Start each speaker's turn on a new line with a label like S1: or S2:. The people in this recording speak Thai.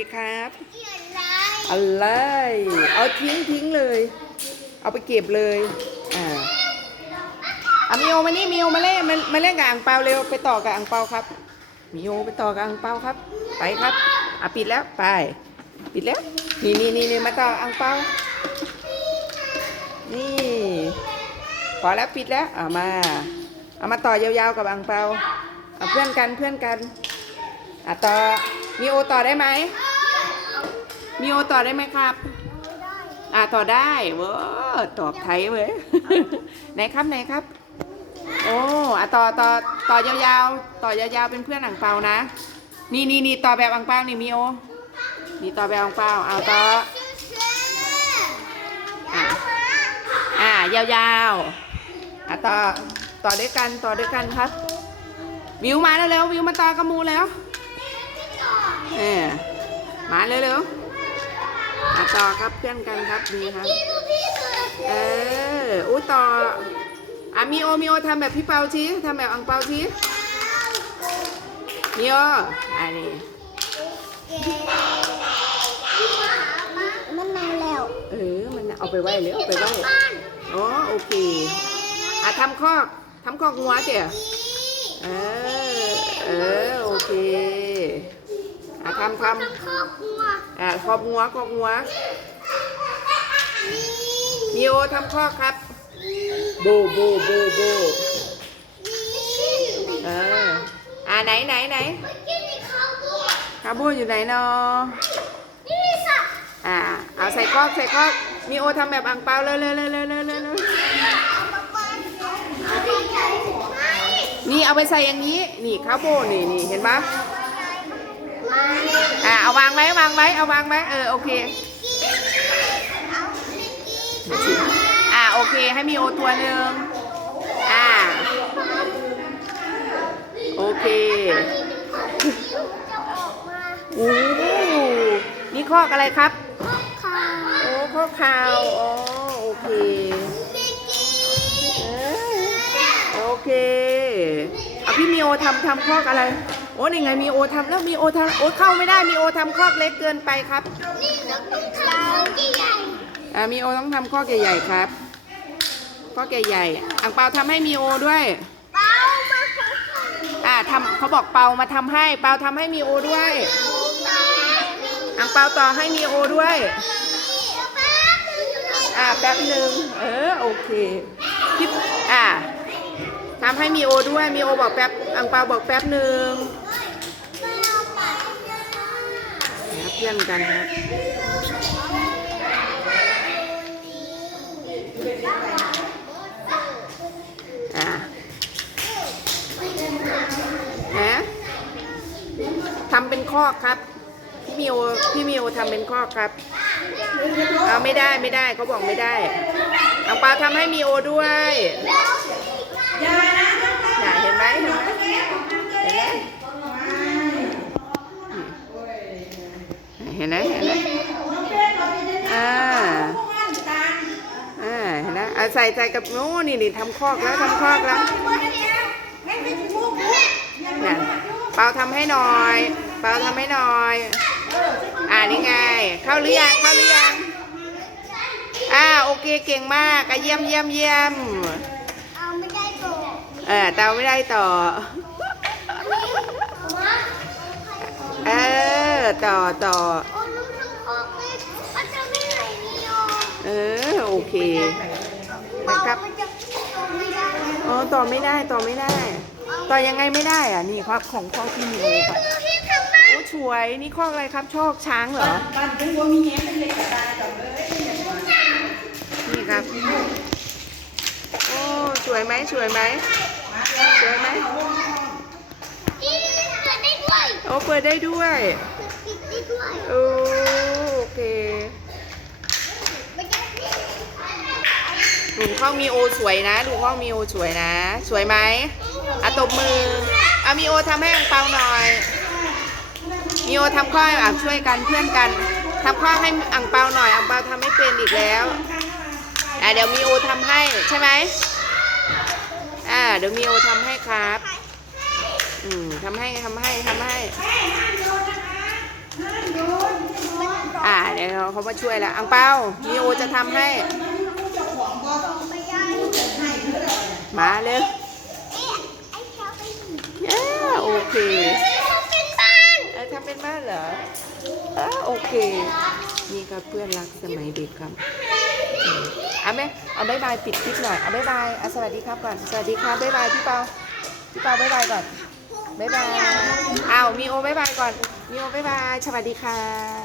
S1: ดีครับ
S2: เกี่ยวอะไร
S1: อะไรเอาทิ้งทิ้งเลย เอาไปเก็บเลยอ่าเอามิโอมานี่มิโอมาเล่นมามาเล่นกับอ่างเปาเร็วไปต่อกับอ่างเปาครับมิโอไปต่อกับอ่างเปาครับ ไปครับอะปิดแล้วไป ปิดแล้วนี่นี่นี่นี่มาต่ออ่างเปานี่พอแล้วปิดแล้วเอามาเอามาต่อยาวๆกับอ่างเปาเอาเพื่อนกันเพื่อนกันอะต่อมิโอต่อได้ไหม มีโอต่อได้ไหมครับอ่าต่อได้เว้อตอบไทยเว้ยไหนครับไหนครับ โอ้อะต่อต่อต่อยาวๆ ต่อยาวๆเป็นเพื่อนอ่างเปานะ นี่นี่นี่ต่อแบบอ่างเปานี่มีโอนี่ต่อแบบอ่างเปาเอาต่ออะอ่ายาวๆอะต่อต่อด้วยกันต่อด้วยกันครับ วิวมาแล้วเร็ววิวมาต่อกระมูแล้วเออมาเร็วๆ อะต่อครับเพื่อนกันครับนี่ครับ
S2: พี่ดูพี่สุด
S1: เอออู้ต่ออะมีโอมีโอทำแบบพี่เปาชี้ทำแบบอังเปาชี้มีโออันนี้
S2: มันนานแล้ว
S1: เออ มันเอาไปไว้เลยเอาไปไว้
S2: บ้าน
S1: อ๋อโอเคอะทำคอกทำคอกงัวเจ๋อเออ เออ โอเค อะทำท
S2: ครอบครัวำ
S1: อะคอกงัวคอกงัวมีโอทำคอกครับโบโบโบโบเอออะไหนไหนไหน
S2: กินในข้าวบัว
S1: คาโบอยู่ไหนเนาะ
S2: นี่สัตว์
S1: อ่าเอาใส่คอกใส่คอกมีโอทำแบบอ่างเปาเลยเลยเลยเลยเลยเลยเลย
S2: เอามาบ้านเอาไปใหญ่ไม่
S1: นี่เอาไปใส่อย่างนี้ นี่คาโบนี่นี่เห็นปะ
S2: ไม่
S1: อ่าเอาวางไว้วางไว้เอาวางไว้เออโอเค
S2: อ่า
S1: โอเคให้มีโอตัวหนึ่งอ่าโอเค
S2: จะออกมา
S1: โอ้นี่คอกอะไรครับ
S2: ครอครัว
S1: โอ้คอกขาวอ๋อโอเคเออโอเคเอาพี่มีโอทำทำคอกอะไร โอ้นี่ไงมีโอทำแล้วมีโอทำโอ้เข้าไม่ได้มีโอทำคอกเล็กเกินไปครับ
S2: นี่เราต้องทำกี่ใหญ่
S1: อ่ามีโอต้องทำคอกใหญ่ๆครับคอกใหญ่ๆอังเปาทำให้มีโอด้วย
S2: เปล่ามาขอ
S1: อ่าทำเขาบอกเปามาทำให้เปาทำให้มีโอด้วย
S2: เอาไป
S1: อังเปาต่อให้มีโอด้วย
S2: เอาแป๊บนึงอยู่ไหน
S1: อ่าแป๊บหนึ่งเออโอเคพี่อ่าทำให้มีโอด้วยมีโอบอกแป๊บอังเปาบอกแป๊บหนึ่ง
S2: ไม่เอาไป
S1: นะเพื่อนกันครับอ่านะทำเป็นคอกครับ พี่มิวพี่มิวทำเป็นคอกครับ เอาไม่ได้ไม่ได้เขาบอกไม่ได้อังเปาทำให้มีโอด้วยน่ะเห็นไหมเห็นไหมเห็นไหม เห็นไหมเห็นไหมอ่าอ่าเห็นไหมอะใส่ใส่กับโน้นี่นี่ทำคอกแล้วทำคอกแล้วน่ะเปาทำให้หน่อย เปาทำให้หน่อย อ่านี่ไง เข้าหรือยังเข้าหรือยังอ่าโอเคเก่งมากอะเยี่ยมเยี่ยมเยี่ยม
S2: เอาไม่ได้ตัว
S1: เออเตาไม่ได้ต่อเออ ต่อต่อ
S2: โอ้ลูกทุกคนมันจะไม่ไหลนี่ออก
S1: เออ โอเค นะครับ
S2: มันจะไม่ได้
S1: อ๋อ ต่อไม่ได้ ต่อไม่ได้ ต่อยังไงไม่ได้อะ นี่ครับของพ่อพี่มีโอครับ
S2: ดูที่ทำมา
S1: โอ้สวย นี่ข้ออะไรครับ ชอกช้างเหรอ
S3: นเป็นวัวมีแง้มเป็นเหล็กกระดานกับเลย
S1: นี่ครับ โอ้สวยไหมสวยไหมสวยไหม
S2: ที่เกิดได้ด้วย
S1: โอ้เปิดได้ด้วย โอ้โอเค
S2: มันจะนี่
S1: ลุงข้องมีโอสวยนะลุงข้องมีโอสวยนะ สวยไหมอะตบมืออะมีโอทำให้อังเปาหน่อย มีโอทำข้ออะช่วยกันเพื่อนกันทำข้อให้อังเปาหน่อยอังเปาทำไม่เป็นอีกแล้วอะเดี๋ยวมีโอทำให้ใช่ไหมอ่าเดี๋ยวมีโอทำให้ครับ อืมทำให้ทำให้ทำให้ อ่าเดี๋ยวเขามาช่วยแล้วอังเปามีโอจะทำให้
S2: มา
S1: เลย
S2: เอ๊ะไอ้แถวไปหนี
S1: อ่าโอเค
S2: เขาเป็นบ้าน
S1: ทำเป็นบ้านเหรออ่าโอเค นี่ก็เพื่อนรักสมัยเด็กครับเอาไหมเอาบายบายปิดคลิปหน่อย เอาบายบายอาสวัสดีครับก่อน สวัสดีครับบายบายพี่เปา พี่เปาบายบายก่อน บายบายอ้าวมีโอบายบายก่อนมีโอบายบายสวัสดีค่ะ